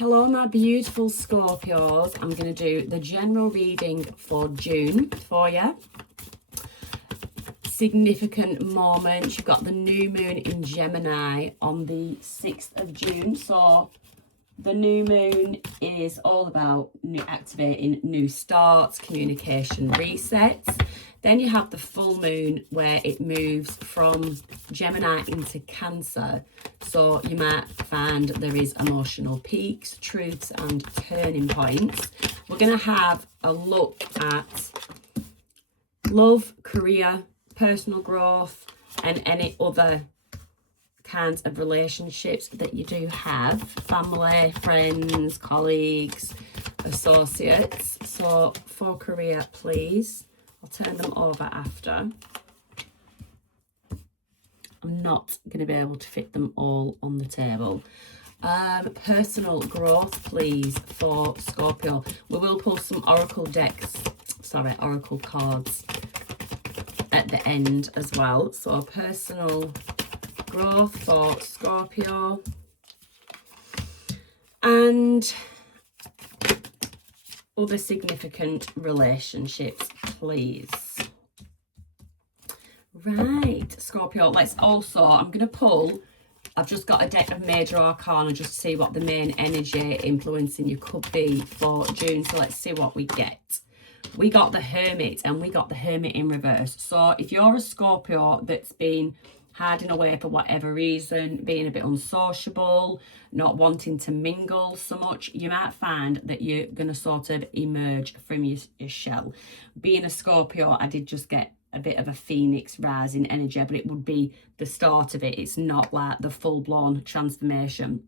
Hello my beautiful Scorpios. I'm going to do the general reading for June for you. Significant moments. You've got the new moon in Gemini on the 6th of June. So the new moon is all about activating new starts, communication, resets. Then you have the full moon where it moves from Gemini into Cancer. So you might find there is emotional peaks, truths and turning points. We're going to have a look at love, career, personal growth and any other kinds of relationships that you do have. Family, friends, colleagues, associates. So for career, please. I'll turn them over after. I'm not going to be able to fit them all on the table. Personal growth, please, for Scorpio. We will pull some oracle cards at the end as well. So personal growth for Scorpio. And other significant relationships, please. Right, Scorpio, I'm going to pull, I've just got a deck of major arcana just to see what the main energy influencing you could be for June. So let's see what we get. We got the Hermit and we got the Hermit in reverse. So if you're a Scorpio that's been hiding away for whatever reason, being a bit unsociable, not wanting to mingle so much, you might find that you're going to sort of emerge from your shell. Being a Scorpio, I did just get a bit of a phoenix rising energy, but it would be the start of it. It's not like the full-blown transformation.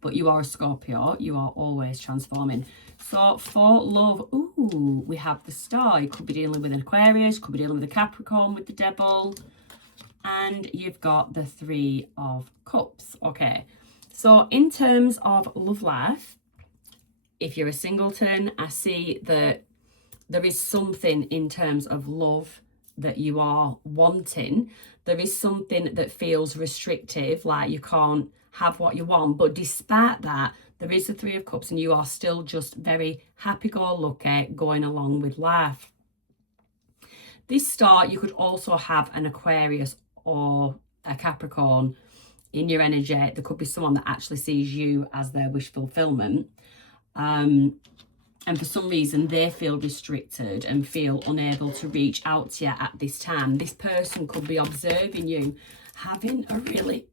But you are a Scorpio, you are always transforming. So for love, ooh, we have the Star. You could be dealing with an Aquarius, could be dealing with a Capricorn with the Devil. And you've got the Three of Cups. Okay, so in terms of love life, if you're a singleton, I see that there is something in terms of love that you are wanting. There is something that feels restrictive, like you can't have what you want. But despite that, there is the Three of Cups and you are still just very happy-go-lucky going along with life. This Star, you could also have an Aquarius or a Capricorn in your energy. There could be someone that actually sees you as their wish fulfillment. And for some reason, they feel restricted and feel unable to reach out to you at this time. This person could be observing you having a really,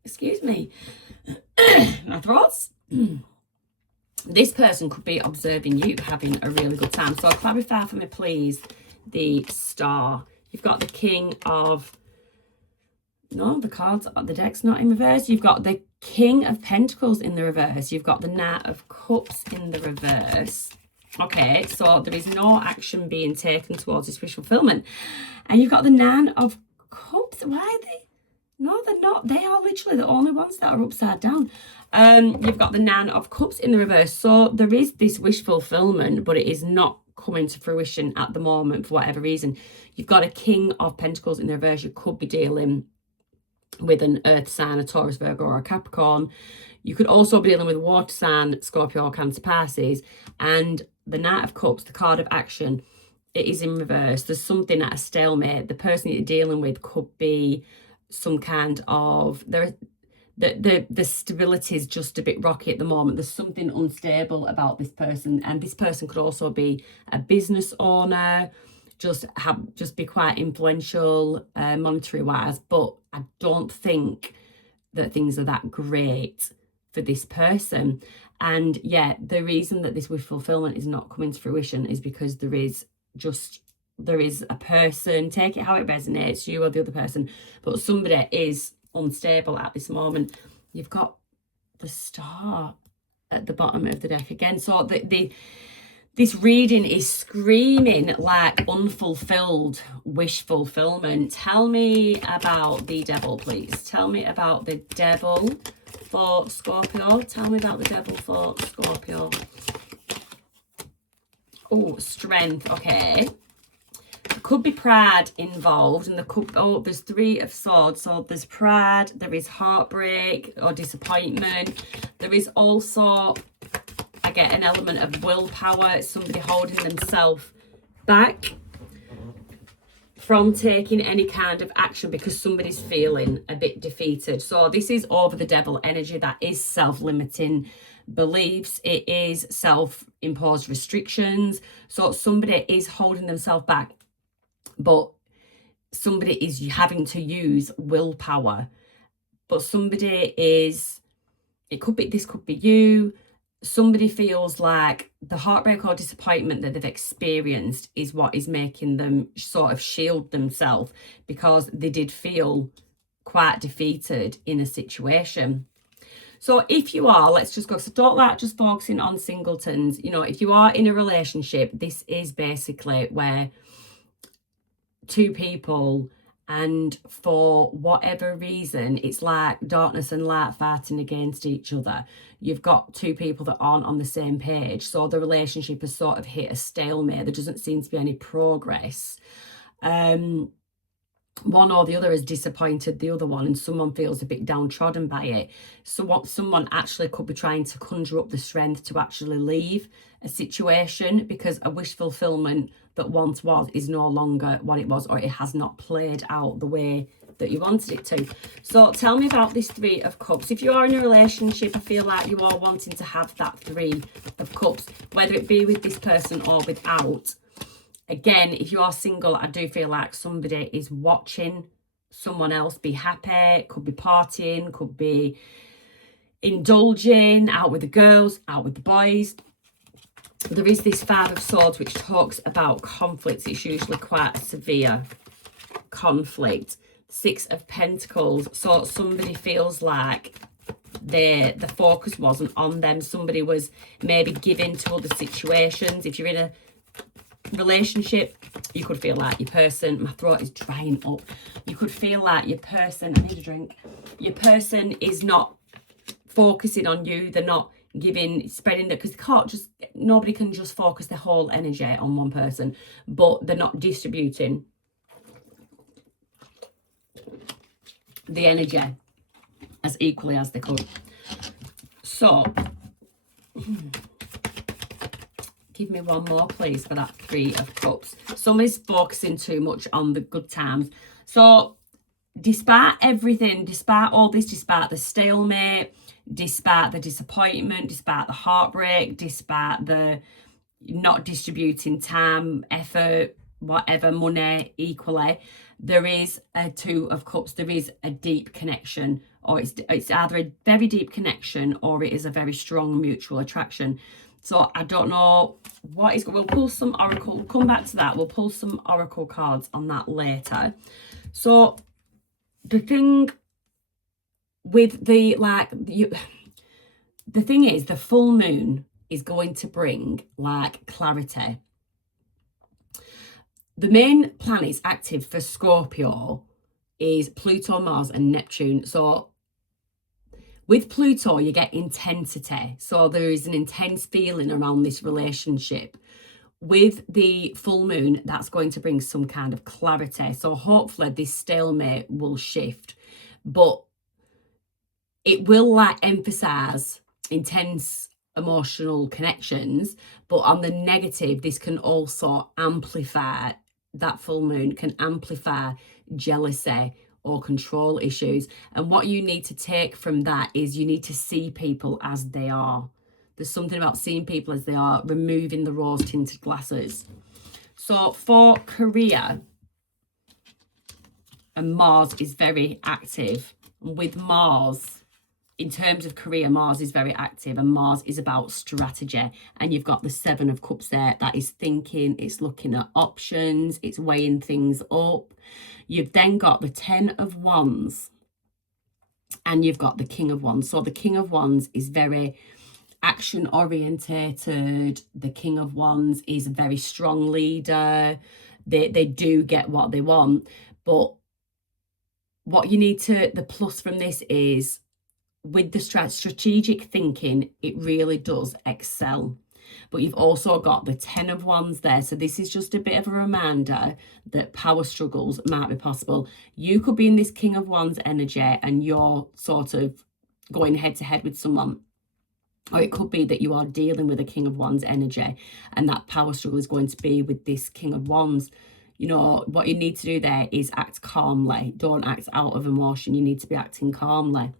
my throats. This person could be observing you having a really good time. So clarify for me, please, the Star. You've got the King of... No, the deck's not in reverse. You've got the King of Pentacles in the reverse. You've got the Knight of Cups in the reverse. Okay, so there is no action being taken towards this wish fulfillment. And you've got the Nine of Cups. Why are they? No, they're not. They are literally the only ones that are upside down. You've got the Nine of Cups in the reverse. So there is this wish fulfillment, but it is not coming to fruition at the moment for whatever reason. You've got a King of Pentacles in the reverse. You could be dealing with an earth sign, a Taurus, Virgo or a Capricorn. You could also be dealing with water sign, Scorpio or Cancer, Pisces. And the Knight of Cups, the card of action, it is in reverse. There's something at a stalemate. The person that you're dealing with could be some kind of... The stability is just a bit rocky at the moment. There's something unstable about this person. And this person could also be a business owner, just be quite influential monetary wise, but I don't think that things are that great for this person. And yeah, the reason that this wish fulfillment is not coming to fruition is because there is a person, take it how it resonates, you or the other person, but somebody is unstable at this moment. You've got the Star at the bottom of the deck again. So this reading is screaming like unfulfilled wish fulfillment. Tell me about the Devil, please. Tell me about the Devil for Scorpio. Tell me about the Devil for Scorpio. Oh, strength. Okay. could be pride involved, and there could, oh, there's Three of Swords, so there's pride, there is heartbreak or disappointment, there is also get an element of willpower, somebody holding themselves back from taking any kind of action because somebody's feeling a bit defeated. So this is over the devil energy. That is self-limiting beliefs. It is self-imposed restrictions. So somebody is holding themselves back, but somebody is having to use willpower. But somebody is, this could be you. Somebody feels like the heartbreak or disappointment that they've experienced is what is making them sort of shield themselves, because they did feel quite defeated in a situation. So if you are, let's just go, so don't like just focusing on singletons. You know, if you are in a relationship, this is basically where two people, and for whatever reason, it's like darkness and light fighting against each other. You've got two people that aren't on the same page. So the relationship has sort of hit a stalemate. There doesn't seem to be any progress. One or the other has disappointed the other one, and someone feels a bit downtrodden by it. So what someone actually could be trying to conjure up the strength to actually leave a situation, because a wish fulfillment that once was is no longer what it was, or it has not played out the way that you wanted it to. So tell me about this Three of Cups. If you are in a relationship, I feel like you are wanting to have that Three of Cups, whether it be with this person or without. Again, if you are single, I do feel like somebody is watching someone else be happy. Could be partying, could be indulging, out with the girls, out with the boys. There is this Five of Swords, which talks about conflicts. It's usually quite severe conflict. Six of Pentacles. So somebody feels like the focus wasn't on them. Somebody was maybe given to other situations. If you're in a relationship, you could feel like your person, my throat is drying up, you could feel like your person, I need a drink, your person is not focusing on you. They're not spreading it, because they can't just, nobody can just focus their whole energy on one person, but they're not distributing the energy as equally as they could. So give me one more, please, for that Three of Cups. Somebody's focusing too much on the good times. So despite everything, despite all this, despite the stalemate, despite the disappointment, despite the heartbreak, despite the not distributing time, effort, whatever, money equally, there is a Two of Cups. There is a deep connection, or it's either a very deep connection or it is a very strong mutual attraction. So I don't know what is, we'll pull some oracle, we'll come back to that. We'll pull some oracle cards on that later. So the thing with the, the thing is, the full moon is going to bring like clarity. The main planets active for Scorpio is Pluto, Mars and Neptune. So with Pluto, you get intensity. So there is an intense feeling around this relationship. With the full moon, that's going to bring some kind of clarity. So hopefully this stalemate will shift. But it will emphasize intense emotional connections. But on the negative, this can also amplify, that full moon can amplify jealousy or control issues. And what you need to take from that is you need to see people as they are. There's something about seeing people as they are, removing the rose-tinted glasses. So for career, and Mars is very active. With Mars, in terms of career, Mars is very active, and Mars is about strategy. And you've got the Seven of Cups there. That is thinking, it's looking at options, it's weighing things up. You've then got the Ten of Wands, and you've got the King of Wands. So the King of Wands is very action orientated. The King of Wands is a very strong leader. They do get what they want. But what you need to, the plus from this is, with the strategic thinking, it really does excel. But you've also got the Ten of Wands there. So this is just a bit of a reminder that power struggles might be possible. You could be in this King of Wands energy and you're sort of going head to head with someone. Or it could be that you are dealing with a King of Wands energy, and that power struggle is going to be with this King of Wands. You know, what you need to do there is act calmly. Don't act out of emotion. You need to be acting calmly.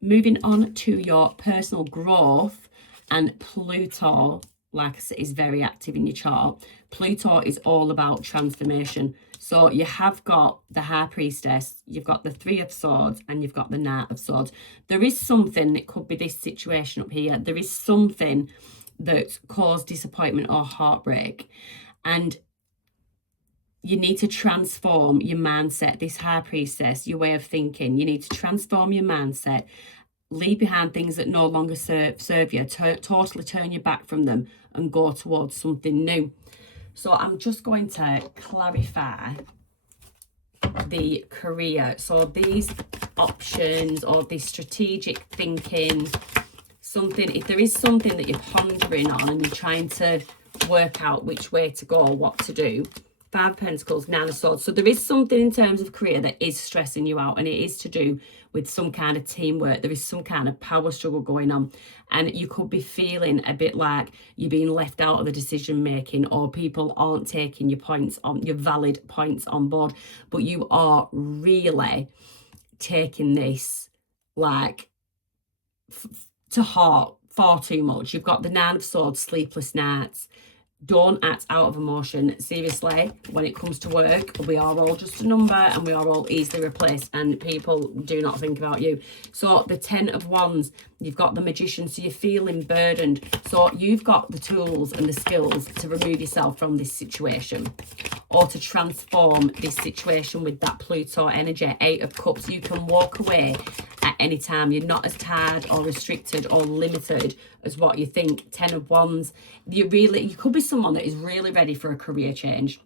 Moving on to your personal growth, and Pluto, like I said, is very active in your chart. Pluto is all about transformation. So you have got the High Priestess, you've got the Three of Swords, and you've got the Knight of Swords. There is something, it could be this situation up here, there is something that caused disappointment or heartbreak. And you need to transform your mindset, this High Priestess, your way of thinking. You need to transform your mindset, leave behind things that no longer serve you, totally turn your back from them and go towards something new. So I'm just going to clarify the career. So these options or this strategic thinking, something, if there is something that you're pondering on and you're trying to work out which way to go, what to do, Five of Pentacles, Nine of Swords. So there is something in terms of career that is stressing you out, and it is to do with some kind of teamwork. There is some kind of power struggle going on, and you could be feeling a bit like you're being left out of the decision making, or people aren't taking your points on, your valid points on board. But you are really taking this like to heart far too much. You've got the Nine of Swords, sleepless nights. Don't act out of emotion. Seriously, when it comes to work, we are all just a number and we are all easily replaced, and people do not think about you. So the Ten of Wands, you've got the Magician, so you're feeling burdened. So you've got the tools and the skills to remove yourself from this situation, or to transform this situation with that Pluto energy. Eight of Cups, you can walk away at any time. You're not as tired or restricted or limited as what you think. Ten of Wands, you could be someone that is really ready for a career change.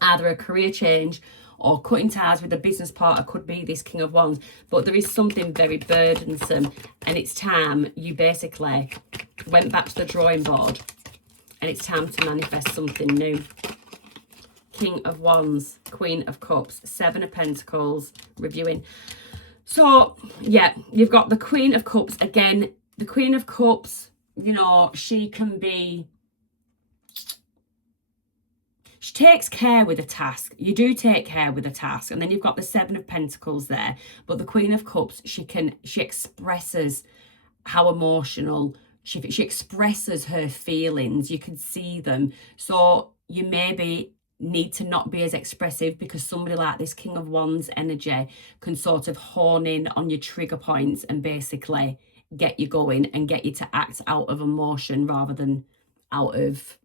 Either a career change or cutting ties with a business partner, could be this King of Wands. But there is something very burdensome, and it's time you basically went back to the drawing board, and it's time to manifest something new. King of Wands, Queen of Cups, Seven of Pentacles, reviewing. So, yeah, you've got the Queen of Cups. Again, the Queen of Cups, you know, she takes care with a task. You do take care with a task. And then you've got the Seven of Pentacles there. But the Queen of Cups, she expresses how emotional, she expresses her feelings. You can see them. So you maybe need to not be as expressive, because somebody like this King of Wands energy can sort of hone in on your trigger points and basically get you going and get you to act out of emotion rather than out of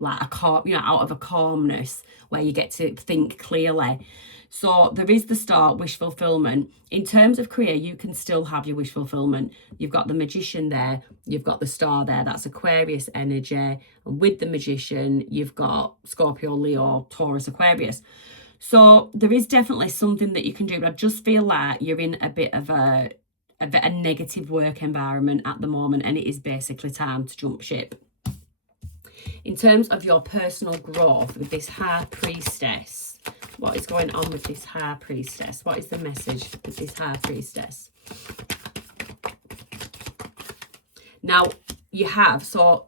like out of a calmness where you get to think clearly. So there is the start, wish fulfillment. In terms of career, you can still have your wish fulfillment. You've got the Magician there, you've got the Star there, that's Aquarius energy. And with the Magician, you've got Scorpio, Leo, Taurus, Aquarius. So there is definitely something that you can do, but I just feel like you're in a bit of a negative work environment at the moment, and it is basically time to jump ship. In terms of your personal growth with this High Priestess, what is going on with this High Priestess? What is the message with this High Priestess? Now, you have, so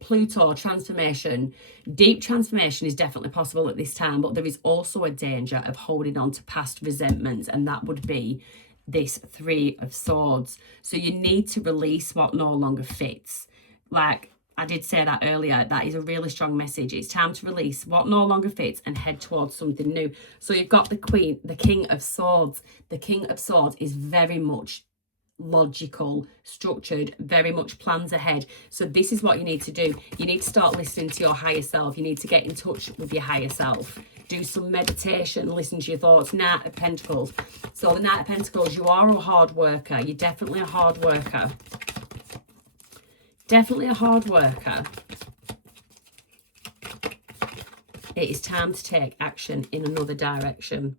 Pluto, transformation, deep transformation is definitely possible at this time, but there is also a danger of holding on to past resentments, and that would be this Three of Swords. So you need to release what no longer fits. Like I did say that earlier, that is a really strong message. It's time to release what no longer fits and head towards something new. So you've got the King of Swords. The King of Swords is very much logical, structured, very much plans ahead. So this is what you need to do. You need to start listening to your higher self. You need to get in touch with your higher self. Do some meditation, listen to your thoughts. Knight of Pentacles. So the Knight of Pentacles, you are a hard worker. You're definitely a hard worker. Definitely a hard worker. It is time to take action in another direction.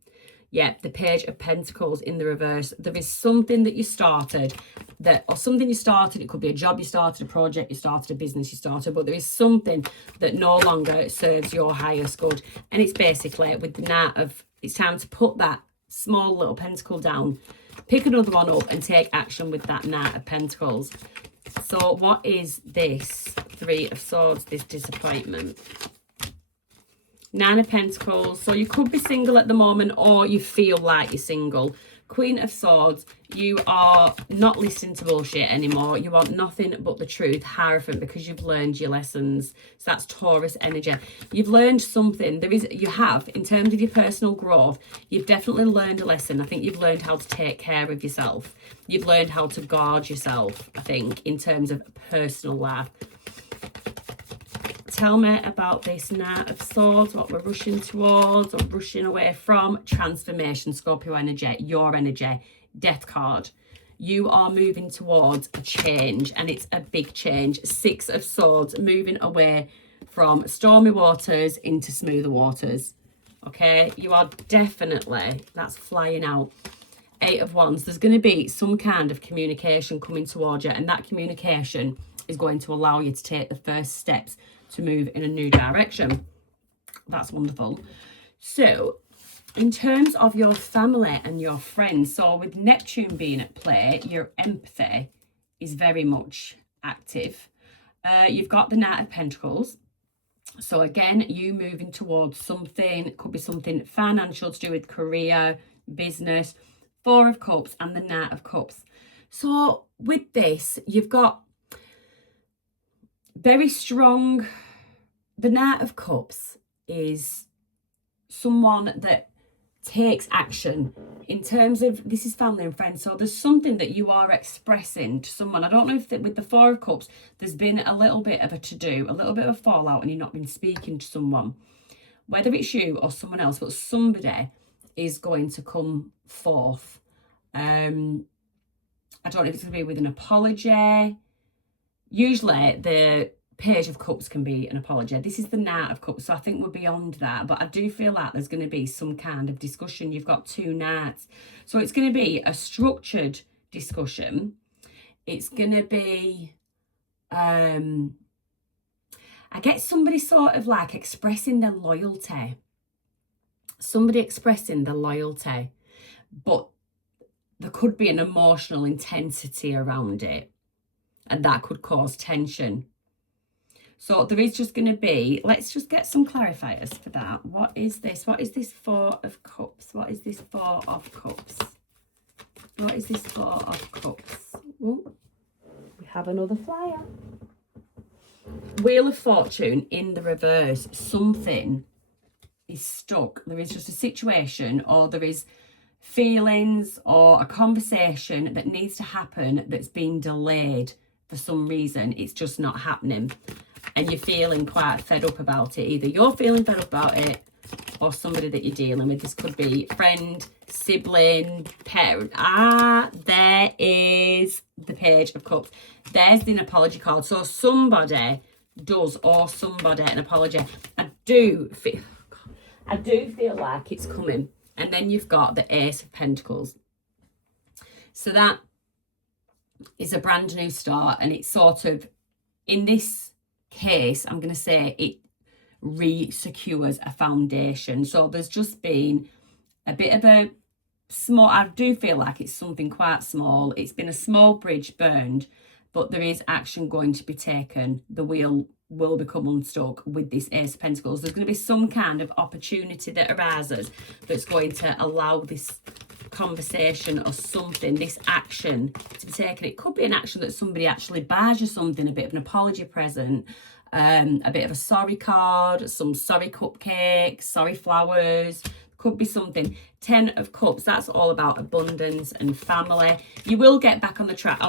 Yeah, the Page of Pentacles in the reverse. There is something that you started, it could be a job you started, a project you started, a business you started, but there is something that no longer serves your highest good. And it's basically with the Knight of, it's time to put that small little pentacle down Pick another one up and take action with that Knight of Pentacles. So what is this Three of Swords, this disappointment? Nine of Pentacles. So you could be single at the moment, or you feel like you're single. Queen of Swords, you are not listening to bullshit anymore. You want nothing but the truth. Hierophant, because you've learned your lessons. So that's Taurus energy. You've learned something. You have, in terms of your personal growth, you've definitely learned a lesson. I think you've learned how to take care of yourself. You've learned how to guard yourself, I think, in terms of personal life. Tell me about this Knight of Swords, what we're rushing towards or rushing away from. Transformation, Scorpio energy, your energy, Death card. You are moving towards a change, and it's a big change. Six of Swords, moving away from stormy waters into smoother waters. Okay, you are definitely, that's flying out. Eight of Wands, there's going to be some kind of communication coming towards you, and that communication is going to allow you to take the first steps to move in a new direction. That's wonderful. So in terms of your family and your friends, so with Neptune being at play, your empathy is very much active. You've got the Knight of Pentacles. So again, you moving towards something, could be something financial to do with career, business. Four of Cups and the Knight of Cups. So with this, you've got very strong. The Knight of Cups is someone that takes action in terms of, this is family and friends. So there's something that you are expressing to someone. I don't know if with the Four of Cups, there's been a little bit of a to-do, a little bit of a fallout, and you've not been speaking to someone, whether it's you or someone else, but somebody is going to come forth. I don't know if it's going to be with an apology. Usually the Page of Cups can be an apology. This is the Knight of Cups, so I think we're beyond that, but I do feel like there's going to be some kind of discussion. You've got two Knights, so it's going to be a structured discussion. It's going to be I get somebody sort of like expressing their loyalty, but there could be an emotional intensity around it, and that could cause tension. So there is just going to be, let's just get some clarifiers for that. What is this? What is this Four of Cups? What is this Four of Cups? What is this Four of Cups? Ooh, we have another flyer. Wheel of Fortune in the reverse. Something is stuck. There is just a situation, or there is feelings or a conversation that needs to happen that's been delayed for some reason. It's just not happening. And you're feeling quite fed up about it. Either you're feeling fed up about it, or somebody that you're dealing with. This could be friend, sibling, parent. There is the Page of Cups. There's the apology card. So somebody does owe somebody an apology. I do feel like it's coming. And then you've got the Ace of Pentacles. So that is a brand new start, and it's sort of, in this case, I'm going to say it re-secures a foundation. So there's just been a bit of a small, I do feel like it's something quite small. It's been a small bridge burned, but there is action going to be taken. The wheel will become unstuck with this Ace of Pentacles. There's going to be some kind of opportunity that arises that's going to allow this conversation or something, this action to be taken. It could be an action that somebody actually buys you something, a bit of an apology present, a bit of a sorry card, some sorry cupcakes, sorry flowers. Could be something. 10 of Cups, that's all about abundance and family. You will get back on the track,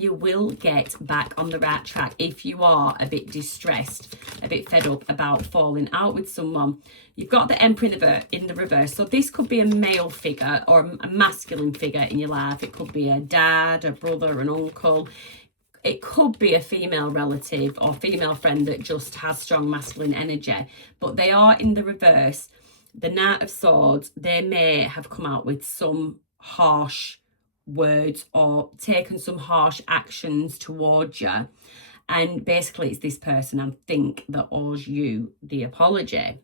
you will get back on the right track if you are a bit distressed, a bit fed up about falling out with someone. You've got the Emperor in the reverse. So this could be a male figure or a masculine figure in your life. It could be a dad, a brother, an uncle. It could be a female relative or female friend that just has strong masculine energy, but they are in the reverse. The Knight of Swords, they may have come out with some harsh words or taken some harsh actions towards you. And basically it's this person, I think, that owes you the apology.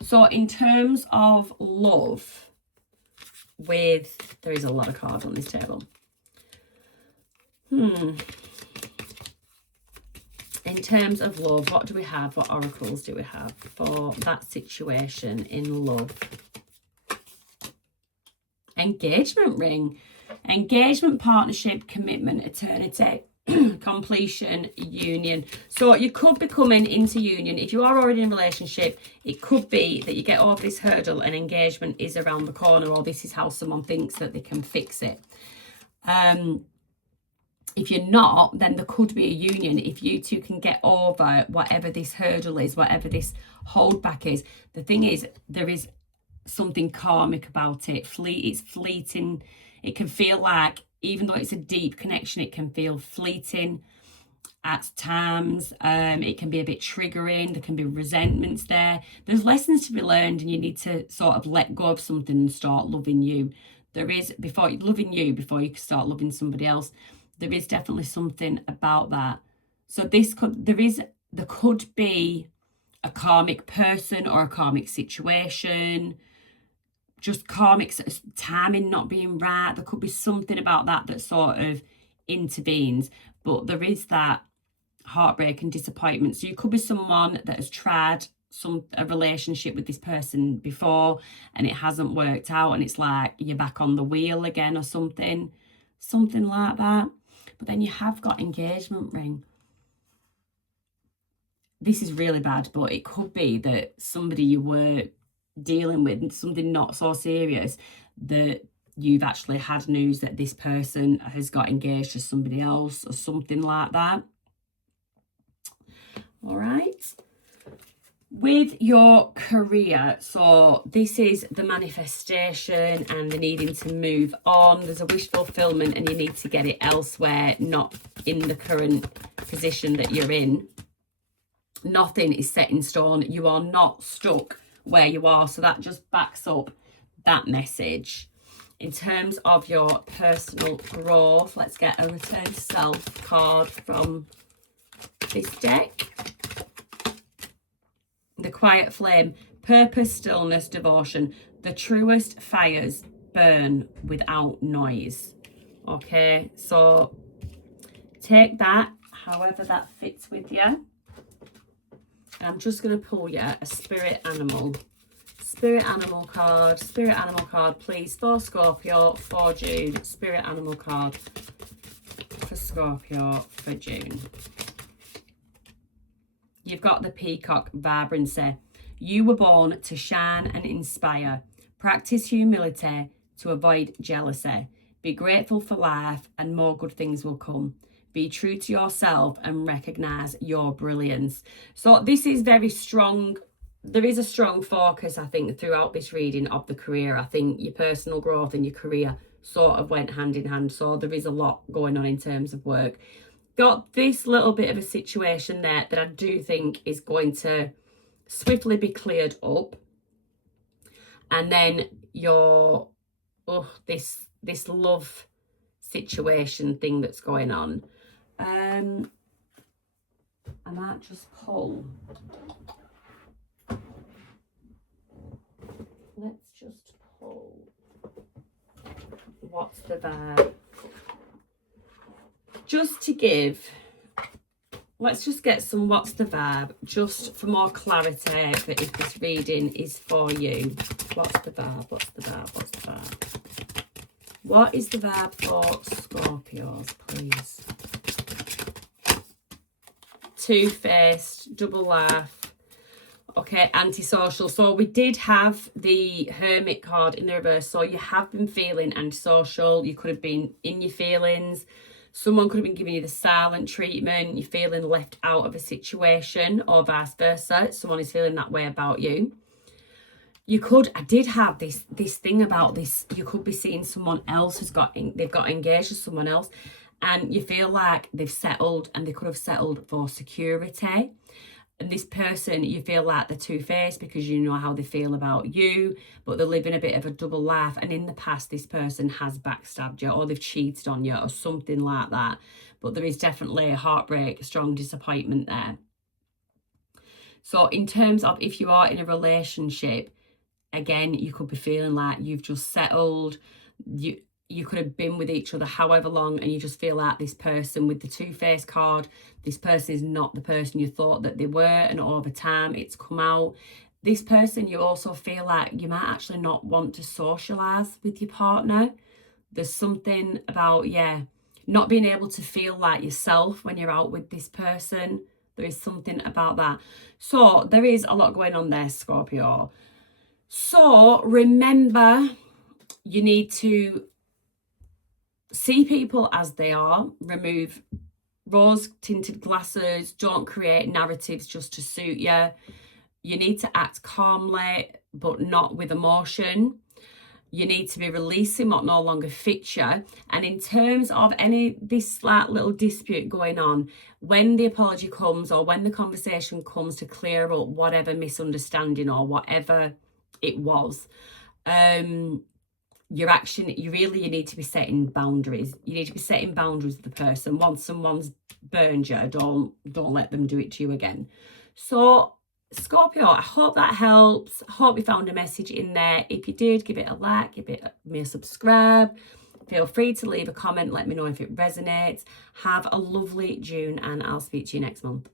So in terms of love, with, there is a lot of cards on this table. In terms of love, what do we have? What oracles do we have for that situation in love? Engagement ring. Engagement, partnership, commitment, eternity, completion, union. So you could be coming into union. If you are already in a relationship, it could be that you get over this hurdle and engagement is around the corner, or this is how someone thinks that they can fix it. If you're not, then there could be a union. If you two can get over whatever this hurdle is, whatever this holdback is. The thing is, there is something karmic about it. It's fleeting. It can feel like, even though it's a deep connection, it can feel fleeting at times. It can be a bit triggering. There can be resentments there. There's lessons to be learned, and you need to sort of let go of something and start loving you. There is, before you can start loving somebody else. There is definitely something about that. So there could be a karmic person or a karmic situation, just karmic timing not being right. There could be something about that sort of intervenes, but there is that heartbreak and disappointment. So you could be someone that has tried a relationship with this person before and it hasn't worked out, and it's like you're back on the wheel again or something like that. But then you have got engagement ring. This is really bad, but it could be that somebody you were dealing with, something not so serious, that you've actually had news that this person has got engaged to somebody else or something like that. All right. With your career, so this is the manifestation and the needing to move on. There's a wish fulfillment and you need to get it elsewhere, not in the current position that you're in. Nothing is set in stone. You are not stuck where you are. So that just backs up that message. In terms of your personal growth, let's get a return to self card from this deck. The quiet flame, purpose, stillness, devotion. The truest fires burn without noise. Okay, so take that however that fits with you. And I'm just going to pull you a spirit animal. Spirit animal card, please, for Scorpio for June. Spirit animal card for Scorpio for June. You've got the peacock vibrancy. You were born to shine and inspire. Practice humility to avoid jealousy. Be grateful for life and more good things will come. Be true to yourself and recognize your brilliance. So this is very strong. There is a strong focus, I think, throughout this reading of the career. I think your personal growth and your career sort of went hand in hand. So there is a lot going on in terms of work. Got this little bit of a situation there that I do think is going to swiftly be cleared up. And then your, this love situation thing that's going on. I might just pull. Let's just pull. What's the vibe? Just to give, let's just get some what's the vibe, just for more clarity, but if this reading is for you. What's the vibe? What's the vibe? What's the vibe? What is the vibe for Scorpios, please? Two-faced, double laugh. Okay, antisocial. So we did have the Hermit card in the reverse. So you have been feeling antisocial. You could have been in your feelings. Someone could have been giving you the silent treatment. You're feeling left out of a situation, or vice versa. Someone is feeling that way about you. I did have this thing about this. You could be seeing someone else they've got engaged to someone else, and you feel like they've settled, and they could have settled for security. And this person, you feel like they're two-faced because you know how they feel about you, but they're living a bit of a double life. And in the past, this person has backstabbed you, or they've cheated on you, or something like that. But there is definitely a heartbreak, a strong disappointment there. So in terms of if you are in a relationship, Again, you could be feeling like you've just settled. You could have been with each other however long, and you just feel like this person with the two-faced card, this person is not the person you thought that they were, and over time it's come out. This person, you also feel like you might actually not want to socialise with your partner. There's something about, not being able to feel like yourself when you're out with this person. There is something about that. So there is a lot going on there, Scorpio. So remember, you need to see people as they are. Remove rose-tinted glasses. Don't create narratives just to suit you. You need to act calmly, but not with emotion. You need to be releasing what no longer fits you. And in terms of this like little dispute going on, when the apology comes or when the conversation comes to clear up whatever misunderstanding or whatever it was, you need to be setting boundaries. You need to be setting boundaries with the person. Once someone's burned you, don't let them do it to you again. So Scorpio, I hope that helps. I hope you found a message in there. If you did, give it a like, give me a subscribe. Feel free to leave a comment. Let me know if it resonates. Have a lovely June, and I'll speak to you next month.